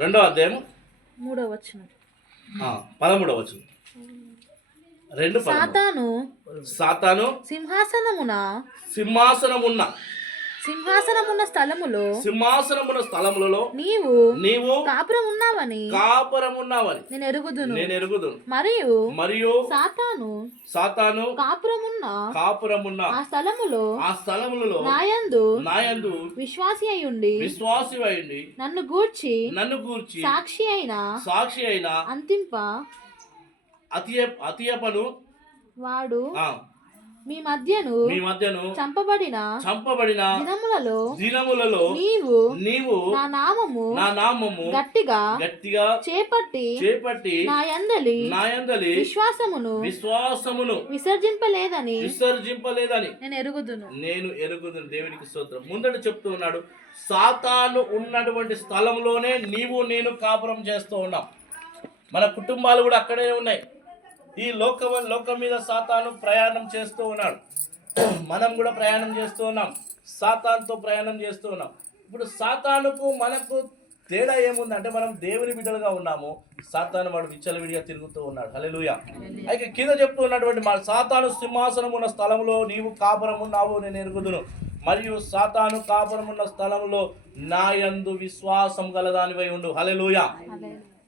2వ అధ్యాయం 3వ వచనం. 13వ వచనం. 2:13 సాతాను సింహాసనమున్న స్థలములలో నీవు కాపురం ఉన్నావని నేను ఎరుగుదును. మరియు సాతాను కాపురమున్న ఆ స్థలములో నాయందు విశ్వాసి అయ్యుండి నన్ను గూర్చి సాక్షి అయిన అతియపను వాడు మీ మధ్యను చంపబడిన దినములలో నీవు నా నామము గట్టిగా చేపట్టి నా యందలి విశ్వాసమును విసర్జింపలేదని నేను ఎరుగుదును. దేవునికి స్తోత్రం. ముందట చెప్తూ ఉన్నాడు, సాతాను ఉన్నటువంటి స్థలంలోనే నీవు నేను కాపురం చేస్తూ ఉన్నాం. మన కుటుంబాలు కూడా అక్కడే ఉన్నాయి. ఈ లోకం మీద సాతాను ప్రయాణం చేస్తూ ఉన్నాడు. మనం కూడా ప్రయాణం చేస్తూ ఉన్నాం, సాతానుతో ప్రయాణం చేస్తూ ఉన్నాం. ఇప్పుడు సాతానుకు మనకు తేడా ఏముందంటే, మనం దేవుని బిడ్డలుగా ఉన్నాము, సాతాను వాడు విచ్చలవిడిగా తిరుగుతూ ఉన్నాడు. హల్లెలూయా. అయితే కింద చెప్తూ ఉన్నటువంటి మా సాతాను సింహాసనం ఉన్న స్థలంలో నీవు కాపురం ఉన్నావు, నేను ఎరుగుదును. మరియు సాతాను కాపురం ఉన్న స్థలంలో నా యందు విశ్వాసం గలదానివై ఉండు. హల్లెలూయా.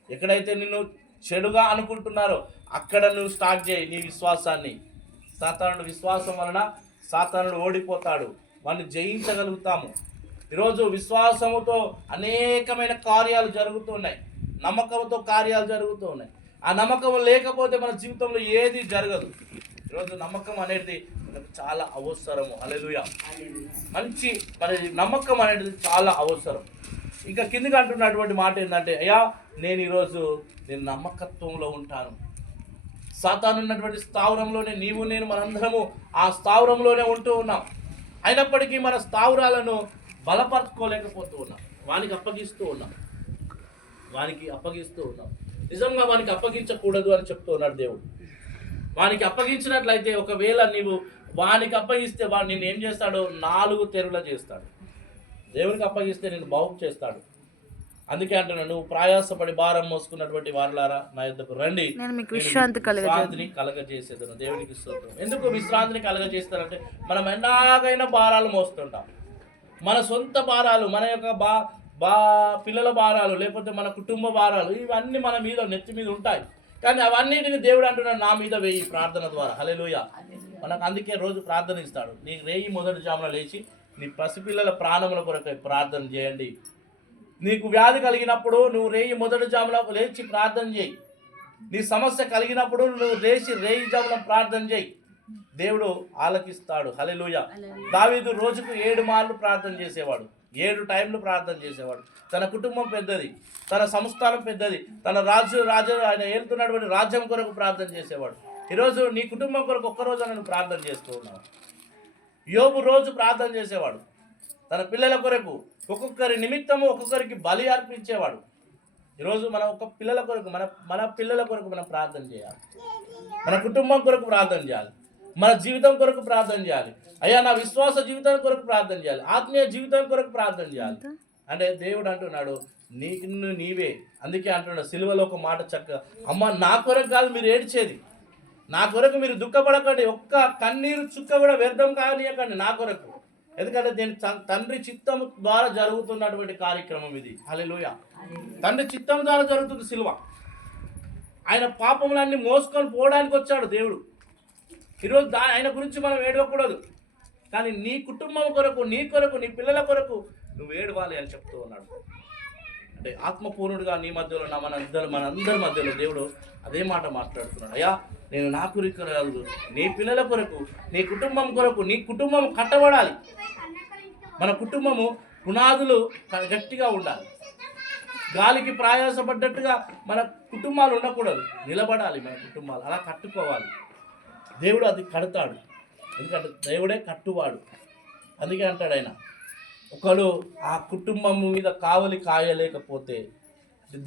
ఎక్కడైతే నిన్ను చెడుగా అనుకుంటున్నారో అక్కడ నువ్వు స్టార్ట్ చేయి నీ విశ్వాసాన్ని. సాతానుడు విశ్వాసం వలన సాతానుడు ఓడిపోతాడు, వాడిని జయించగలుగుతాము. ఈరోజు విశ్వాసముతో అనేకమైన కార్యాలు జరుగుతున్నాయి, నమ్మకంతో కార్యాలు జరుగుతూ ఉన్నాయి. ఆ నమ్మకం లేకపోతే మన జీవితంలో ఏది జరగదు. ఈరోజు నమ్మకం అనేది మనకు చాలా అవసరము. హల్లెలూయా. మంచి మరి నమ్మకం అనేది చాలా అవసరం. ఇంకా కిందకి అంటున్నటువంటి మాట ఏంటంటే, అయ్యా నేను నమ్మకత్వంలో ఉంటాను. సాతాను ఉన్నటువంటి స్థావరంలోనే నీవు నేను మనందరము ఆ స్థావరంలోనే ఉంటూ ఉన్నాం. అయినప్పటికీ మన స్థావరాలను బలపరచుకోలేకపోతూ ఉన్నాం, వానికి అప్పగిస్తూ ఉన్నాం. నిజంగా వానికి అప్పగించకూడదు అని చెప్తూ ఉన్నాడు దేవుడు. వానికి అప్పగించినట్లయితే, ఒకవేళ నీవు వానికి అప్పగిస్తే వాడు నిన్ను ఏం చేస్తాడు? 4 తెరుల చేస్తాడు. దేవునికి అప్పగిస్తే నేను బాగు చేస్తాడు. అందుకే అంటున్నాను, నువ్వు ప్రయాసపడి భారం మోసుకున్నటువంటి వారులారా నా యొద్దకు రండి, విశ్రాంతిని కలగజేసేదను. దేవునికి స్తోత్రం. ఎందుకు విశ్రాంతిని కలగజేస్తారంటే, మనం ఎన్నాగైనా భారాలు మోస్తుంటాం. మన సొంత భారాలు, మన యొక్క పిల్లల భారాలు, లేకపోతే మన కుటుంబ భారాలు, ఇవన్నీ మన మీద నెత్తి మీద ఉంటాయి. కానీ అవన్నిటిని దేవుడు అంటున్నాడు, నా మీద వేయి ప్రార్థన ద్వారా. హల్లెలూయా. మనకు అందుకే రోజు ప్రార్థన ఇస్తాడు. నీకు రేయి మొదటి జామున లేచి నీ పసిపిల్లల ప్రాణముల కొరకై ప్రార్థన చేయండి. నీకు వ్యాధి కలిగినప్పుడు నువ్వు రేయి మొదటి జామున లేచి ప్రార్థన చేయి. నీ సమస్య కలిగినప్పుడు నువ్వు రేయి జామున ప్రార్థన చేయి, దేవుడు ఆలకిస్తాడు. హల్లెలూయా. దావీదు రోజుకు 7 మార్లు ప్రార్థన చేసేవాడు, 7 టైంలు ప్రార్థన చేసేవాడు. తన కుటుంబం పెద్దది, తన సంస్థానం పెద్దది, తన రాజు ఆయన ఏలుతున్నటువంటి రాజ్యం కొరకు ప్రార్థన చేసేవాడు. ఈరోజు నీ కుటుంబం కొరకు ఒక్కరోజు నువ్వు ప్రార్థన చేస్తూ ఉన్నావు. యోబు రోజు ప్రార్థన చేసేవాడు, తన పిల్లల కొరకు ఒక్కొక్కరి నిమిత్తము ఒక్కొక్కరికి బలి అర్పించేవాడు. ఈరోజు మన పిల్లల కొరకు మన పిల్లల కొరకు మనం ప్రార్థన చేయాలి, మన కుటుంబం కొరకు ప్రార్థన చేయాలి, మన జీవితం కొరకు ప్రార్థన చేయాలి. అయ్యా నా విశ్వాస జీవితం కొరకు ప్రార్థన చేయాలి, ఆత్మీయ జీవితం కొరకు ప్రార్థన చేయాలి. అంటే దేవుడు అంటున్నాడు, నీవే. అందుకే అంటున్నాడు సిలువలో ఒక మాట చక్కగా, అమ్మ నా కొరకు కాదు మీరు ఏడ్చేది, నా కొరకు మీరు దుఃఖపడకండి, ఒక్క కన్నీరు చుక్క కూడా వ్యర్థం కానియకండి నా కొరకు. ఎందుకంటే నేను తండ్రి చిత్తం ద్వారా జరుగుతున్నటువంటి కార్యక్రమం ఇది. హల్లెలూయా. తండ్రి చిత్తం ద్వారా జరుగుతుంది సిలువ. ఆయన పాపములన్నీ మోసుకొని పోవడానికి వచ్చాడు దేవుడు. ఈరోజు ఆయన గురించి మనం ఏడవకూడదు, కానీ నీ కుటుంబం కొరకు, నీ కొరకు, నీ పిల్లల కొరకు నువ్వు ఏడవాలి అని చెప్తూ ఉన్నాడు. అంటే ఆత్మపూర్ణుడుగా నీ మధ్యలో మనందరి మధ్యలో దేవుడు అదే మాట మాట్లాడుతున్నాడు. అయ్యా నేను నా కొరకు కాదు, నీ పిల్లల కొరకు, నీ కుటుంబం కొరకు. నీ కుటుంబం కట్టబడాలి, మన కుటుంబము పునాదులు గట్టిగా ఉండాలి. గాలికి ప్రయాసపడ్డట్టుగా మన కుటుంబాలు ఉండకూడదు, నిలబడాలి మన కుటుంబాలు, అలా కట్టుకోవాలి. దేవుడు అది కడతాడు, ఎందుకంటే దేవుడే కట్టువాడు. అందుకే అంటాడు ఆయన, ఒకడు ఆ కుటుంబం మీద కావలి కాయలేకపోతే,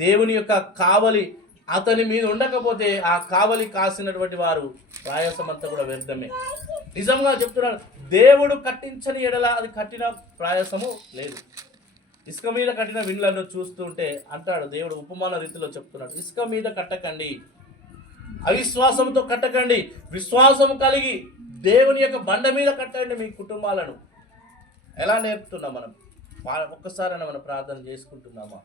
దేవుని యొక్క కావలి అతని మీద ఉండకపోతే, ఆ కావలి కాసినటువంటి వారు ప్రయాసమంతా కూడా వ్యర్థమే. నిజంగా చెప్తున్నాడు, దేవుడు కట్టించని ఎడల అది కట్టిన ప్రయాసము లేదు. ఇసుక మీద కట్టిన విండ్లను చూస్తుంటే అంటాడు దేవుడు, ఉపమాన రీతిలో చెప్తున్నాడు, ఇసుక మీద కట్టకండి, అవిశ్వాసంతో కట్టకండి, విశ్వాసం కలిగి దేవుని యొక్క బండ మీద కట్టండి మీ కుటుంబాలను. ఎలా నేర్పుతున్నాం మనం? ఒక్కసారైనా మనం ప్రార్థన చేసుకుంటున్నామా?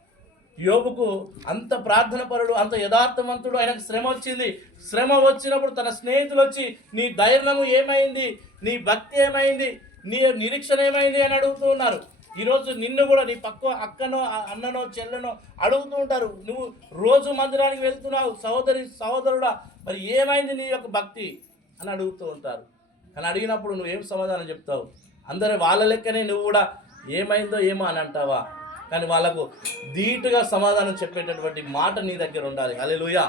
యోబుకు అంత ప్రార్థన పరుడు, అంత యథార్థవంతుడు, ఆయనకు శ్రమ వచ్చింది. శ్రమ వచ్చినప్పుడు తన స్నేహితులు వచ్చి నీ ధైర్యము ఏమైంది, నీ భక్తి ఏమైంది, నీ నిరీక్షణ ఏమైంది అని అడుగుతూ ఉన్నారు. ఈరోజు నిన్ను కూడా నీ పక్క అక్కనో అన్ననో చెల్లెనో అడుగుతూ ఉంటారు, నువ్వు రోజు మందిరానికి వెళ్తున్నావు సహోదరుడా, మరి ఏమైంది నీ యొక్క భక్తి అని అడుగుతూ ఉంటారు. కానీ అడిగినప్పుడు నువ్వేం సమాధానం చెప్తావు? అందరూ వాళ్ళ లెక్కనే నువ్వు కూడా ఏమైందో ఏమో అని అంటావా? కానీ వాళ్ళకు ధీటుగా సమాధానం చెప్పేటటువంటి మాట నీ దగ్గర ఉండాలి. హల్లెలూయా.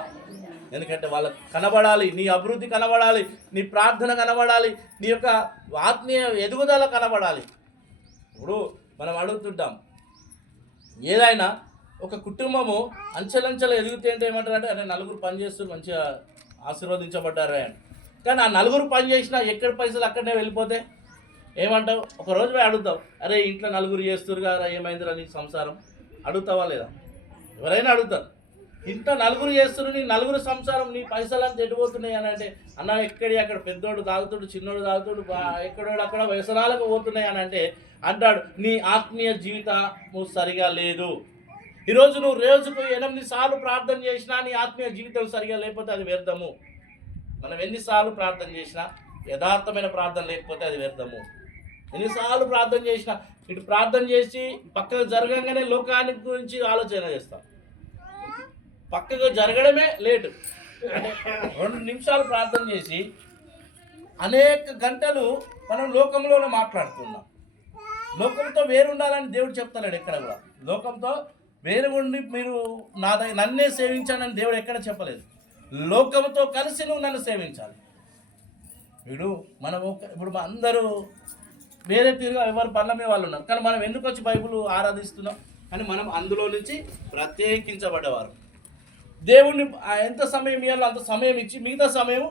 ఎందుకంటే వాళ్ళకు కనబడాలి, నీ అభివృద్ధి కనబడాలి, నీ ప్రార్థన కనబడాలి, నీ యొక్క ఆత్మీయ ఎదుగుదల కనబడాలి. ఇప్పుడు మనం అడుగుతుంటాం, ఏదైనా ఒక కుటుంబము అంచెలంచెలు ఎదుగుతే అంటే ఏమంటారంటే, అరే నలుగురు పని చేస్తూ మంచిగా ఆశీర్వదించబడ్డారు అని. కానీ ఆ నలుగురు పని చేసినా ఎక్కడి పైసలు అక్కడనే వెళ్ళిపోతే ఏమంటావు? ఒకరోజు పోయి అడుగుతావు, అరే ఇంట్లో నలుగురు చేస్తురు కదా, ఏమైందిరా నీ సంసారం? అడుగుతావా లేదా? ఎవరైనా అడుగుతారు. ఇంట్లో నలుగురు చేస్తున్నారు, నీ నలుగురు సంసారం, నీ పైసలు అంతా ఎటుపోతున్నాయి అని అంటే, అన్న ఎక్కడి అక్కడ పెద్దోడు తాగుతుడు, చిన్నోడు తాగుతుడు, ఎక్కడోడు అక్కడ వ్యసనాలకు పోతున్నాయి అని అంటే అంటాడు, నీ ఆత్మీయ జీవితము సరిగా లేదు. ఈరోజు నువ్వు రోజుకు 8 సార్లు ప్రార్థన చేసినా నీ ఆత్మీయ జీవితం సరిగా లేకపోతే అది వ్యర్థము. మనం ఎన్నిసార్లు ప్రార్థన చేసినా యథార్థమైన ప్రార్థన లేకపోతే అది వ్యర్థము. ఎన్నిసార్లు ప్రార్థన చేసినా ఇటు ప్రార్థన చేసి పక్కకు జరగంగానే లోకానికి గురించి ఆలోచన చేస్తాం. పక్కకు జరగడమే లేటు. అంటే 2 నిమిషాలు ప్రార్థన చేసి అనేక గంటలు మనం లోకంలోనే మాట్లాడుతున్నాం. లోకంతో వేరుండాలని దేవుడు చెప్తాడు ఎక్కడ కూడా. లోకంతో వేరు ఉండి మీరు నన్నే సేవించానని దేవుడు ఎక్కడ చెప్పలేదు. లోకంతో కలిసి నువ్వు నన్ను సేవించాలి. ఇప్పుడు అందరూ వేరే తీరుగా ఎవరు పనుల మీద వాళ్ళు ఉన్నారు. కానీ మనం ఎందుకు వచ్చి బైబిల్ ఆరాధిస్తున్నాం? అని మనం అందులో నుంచి ప్రత్యేకించబడ్డవారు. దేవుణ్ణి ఎంత సమయం ఇవ్వాలో అంత సమయం ఇచ్చి మిగతా సమయం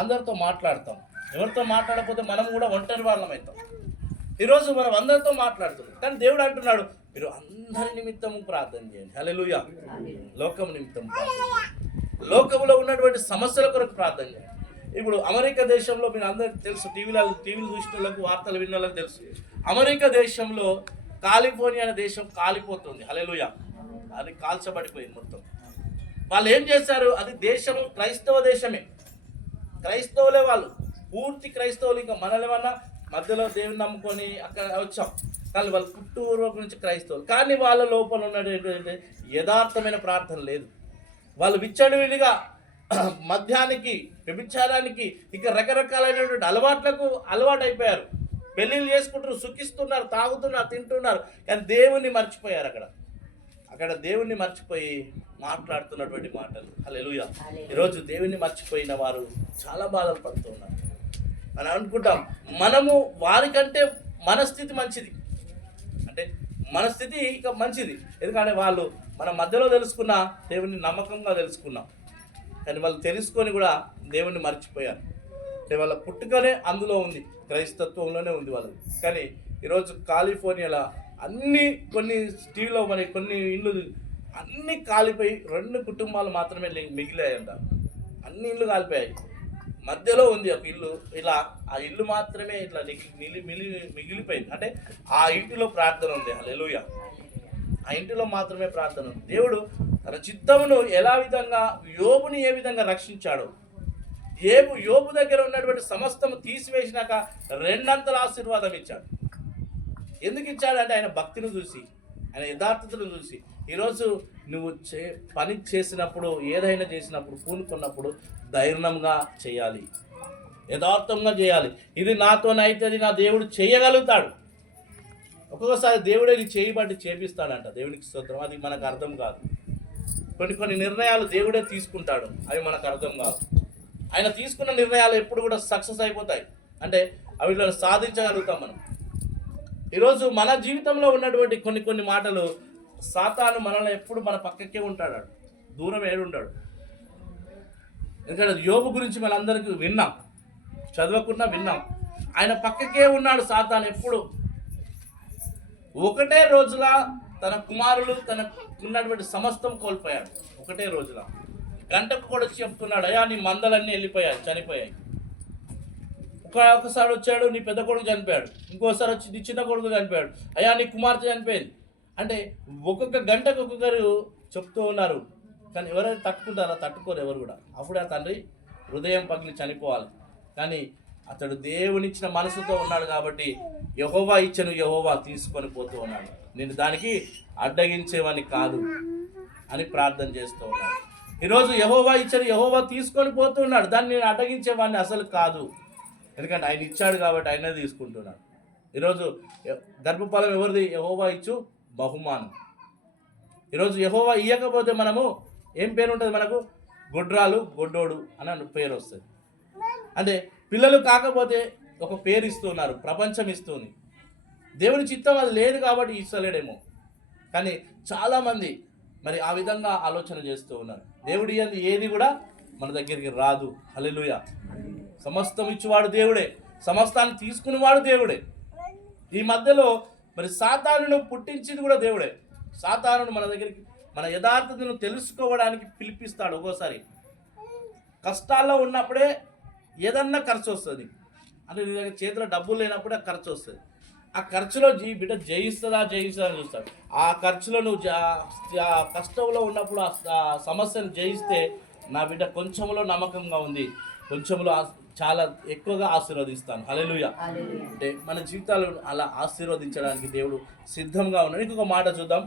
అందరితో మాట్లాడతాం. ఎవరితో మాట్లాడకపోతే మనం కూడా ఒంటరి వాళ్ళం అవుతాం. ఈరోజు మనం అందరితో మాట్లాడుతున్నాం, కానీ దేవుడు అంటున్నాడు మీరు అందరి నిమిత్తము ప్రార్థన చేయండి. హల్లెలూయా. లోకం నిమిత్తం ప్రార్థన చేయండి. లోకంలో ఉన్నటువంటి సమస్యల కొరకు ప్రార్థన చేయండి. ఇప్పుడు అమెరికా దేశంలో మీరు అందరికీ తెలుసు, టీవీలు చూసిన వాళ్ళకు, వార్తలు విన్న వాళ్ళకి తెలుసు, అమెరికా దేశంలో కాలిఫోర్నియా అనే దేశం కాలిపోతుంది. హల్లెలూయా. అది కాల్చబడిపోయింది మొత్తం. వాళ్ళు ఏం చేశారు? అది దేశం క్రైస్తవ దేశమే, క్రైస్తవులే వాళ్ళు, పూర్తి క్రైస్తవులు. ఇంకా మనలేమన్నా మధ్యలో దేవుని నమ్ముకొని అక్కడ వచ్చాం, కానీ వాళ్ళు పుట్టూర్వకు నుంచి క్రైస్తవులు. కానీ వాళ్ళ లోపల ఉన్నటువంటి యథార్థమైన ప్రార్థన లేదు. వాళ్ళు విచ్చడివిడిగా మద్యానికి, వ్యభిచారానికి, ఇక రకరకాలైనటువంటి అలవాట్లకు అలవాటైపోయారు. పెళ్ళిళ్ళు చేసుకుంటారు, సుఖిస్తున్నారు, తాగుతున్నారు, తింటున్నారు, కానీ దేవుణ్ణి మర్చిపోయారు. అక్కడ దేవుణ్ణి మర్చిపోయి మాట్లాడుతున్నటువంటి మాటలు. హల్లెలూయా. ఈరోజు దేవుణ్ణి మర్చిపోయిన వారు చాలా బాధలు పడుతూ ఉన్నారు. మనం అనుకుంటాం మనము వారికంటే మన స్థితి మంచిది, అంటే మన స్థితి ఇక మంచిది. ఎందుకంటే వాళ్ళు మన మధ్యలో తెలుసుకున్న దేవుణ్ణి నమ్మకంగా తెలుసుకున్నాం, కానీ వాళ్ళు తెలుసుకొని కూడా దేవుణ్ణి మర్చిపోయారు. అంటే వాళ్ళ పుట్టుకనే అందులో ఉంది, క్రైస్తత్వంలోనే ఉంది వాళ్ళు. కానీ ఈరోజు కాలిఫోర్నియాలో కొన్ని సిటీలో మరి కొన్ని ఇళ్ళు అన్నీ కాలిపోయి 2 కుటుంబాలు మాత్రమే మిగిలాయంట. అన్ని ఇళ్ళు కాలిపోయాయి. మధ్యలో ఉంది ఒక ఇల్లు, ఇలా ఆ ఇల్లు మాత్రమే ఇట్లా మిగిలిపోయింది. అంటే ఆ ఇంటిలో ప్రార్థన ఉంది. హల్లెలూయా. ఆ ఇంటిలో మాత్రమే ప్రార్థన ఉంది. దేవుడు తన చిత్తమును ఎలా విధంగా యోబుని ఏ విధంగా రక్షించాడు, యోబు దగ్గర ఉన్నటువంటి సమస్తము తీసివేసినాక 2 ఆశీర్వాదం ఇచ్చాడు. ఎందుకు ఇచ్చాడంటే ఆయన భక్తిని చూసి, ఆయన యథార్థతను చూసి. ఈరోజు నువ్వు పని చేసినప్పుడు, ఏదైనా చేసినప్పుడు, పూనుకున్నప్పుడు ధైర్యంగా చేయాలి, యథార్థంగా చేయాలి. ఇది నాతోనైతే నా దేవుడు చేయగలుగుతాడు. ఒక్కొక్కసారి దేవుడే నీ చేయబట్టి చేపిస్తాడంట. దేవునికి స్తోత్రం. అది మనకు అర్థం కాదు. కొన్ని నిర్ణయాలు దేవుడే తీసుకుంటాడు, అవి మనకు అర్థం కాదు. ఆయన తీసుకున్న నిర్ణయాలు ఎప్పుడు కూడా సక్సెస్ అయిపోతాయి, అంటే అవి సాధించగలుగుతాం మనం. ఈరోజు మన జీవితంలో ఉన్నటువంటి కొన్ని మాటలు, సాతాను మనల్ని ఎప్పుడు మన పక్కకే ఉంటాడు, దూరం ఏడుంటాడు. ఎందుకంటే యోబు గురించి మనందరికీ విన్నాం, చదవకుండా విన్నాం. ఆయన పక్కకే ఉన్నాడు సాతాను ఎప్పుడు. ఒకటే రోజుల తన కుమారులు తనకున్నటువంటి సమస్తం కోల్పోయాడు ఒకటే రోజులో. గంటకు కూడా వచ్చి చెప్తున్నాడు, అయ్యా నీ మందలన్నీ వెళ్ళిపోయాయి, చనిపోయాయి. ఒకసారి వచ్చాడు, నీ పెద్ద కొడుకు చనిపోయాడు. ఇంకోసారి వచ్చి నీ చిన్న కొడుకు చనిపోయాడు. అయ్యా నీ కుమార్తె చనిపోయింది. అంటే ఒక్కొక్క గంటకు ఒక్కొక్కరు చెప్తూ ఉన్నారు. కానీ ఎవరైనా తట్టుకుంటారా? తట్టుకోరు ఎవరు కూడా. అప్పుడే ఆ తండ్రి హృదయం పగిలి చనిపోవాలి. కానీ అతడు దేవునిచ్చిన మనసుతో ఉన్నాడు కాబట్టి యెహోవా ఇచ్చను యెహోవా తీసుకొని పోతూ ఉన్నాడు. నేను దానికి అడ్డగించేవాని కాదు అని ప్రార్థన చేస్తూ ఉన్నాడు. ఈరోజు యెహోవా ఇచ్చను యెహోవా తీసుకొని పోతున్నాడు. దాన్ని నేను అడ్డగించేవాడిని అసలు కాదు. ఎందుకంటే ఆయన ఇచ్చాడు కాబట్టి ఆయనే తీసుకుంటున్నాడు. ఈరోజు గర్భఫలం ఎవరిది? యెహోవా ఇచ్చు బహుమానం. ఈరోజు యెహోవా ఇయ్యకపోతే మనము ఏం పేరు ఉంటుంది? మనకు గొడ్రాలు గొడ్డోడు అని పేరు వస్తుంది. అంటే పిల్లలు కాకపోతే ఒక పేరు ఇస్తున్నారు, ప్రపంచం ఇస్తుంది. దేవుని చిత్తం అది లేదు కాబట్టి ఇస్తలేడేమో. కానీ చాలామంది మరి ఆ విధంగా ఆలోచన చేస్తూ ఉన్నారు. దేవుడి ఏది కూడా మన దగ్గరికి రాదు. హల్లెలూయా. సమస్తం ఇచ్చేవాడు దేవుడే, సమస్తాన్ని తీసుకునేవాడు దేవుడే. ఈ మధ్యలో మరి సాతానును పుట్టించింది కూడా దేవుడే. సాతానును మన దగ్గరికి మన యథార్థతను తెలుసుకోవడానికి పిలిపిస్తాడు. ఒక్కోసారి కష్టాల్లో ఉన్నప్పుడే ఏదన్నా ఖర్చు వస్తుంది. అంటే నీ దగ్గర చేతిలో డబ్బులు లేనప్పుడే ఖర్చు వస్తుంది. ఆ ఖర్చులో బిడ్డ జయిస్తుందా అని చూస్తాడు. ఆ ఖర్చులో నువ్వు కష్టంలో ఉన్నప్పుడు ఆ సమస్యను జయిస్తే నా బిడ్డ కొంచెంలో నమ్మకంగా ఉంది, కొంచెంలో చాలా ఎక్కువగా ఆశీర్వదిస్తాను. హల్లెలూయా. అంటే మన జీవితాలు అలా ఆశీర్వదించడానికి దేవుడు సిద్ధంగా ఉన్నాడు. ఇంకొక మాట చూద్దాం.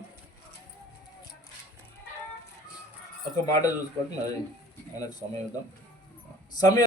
ఒక మాట చూసుకొని మరి మనకు సమయం ఇద్దాం.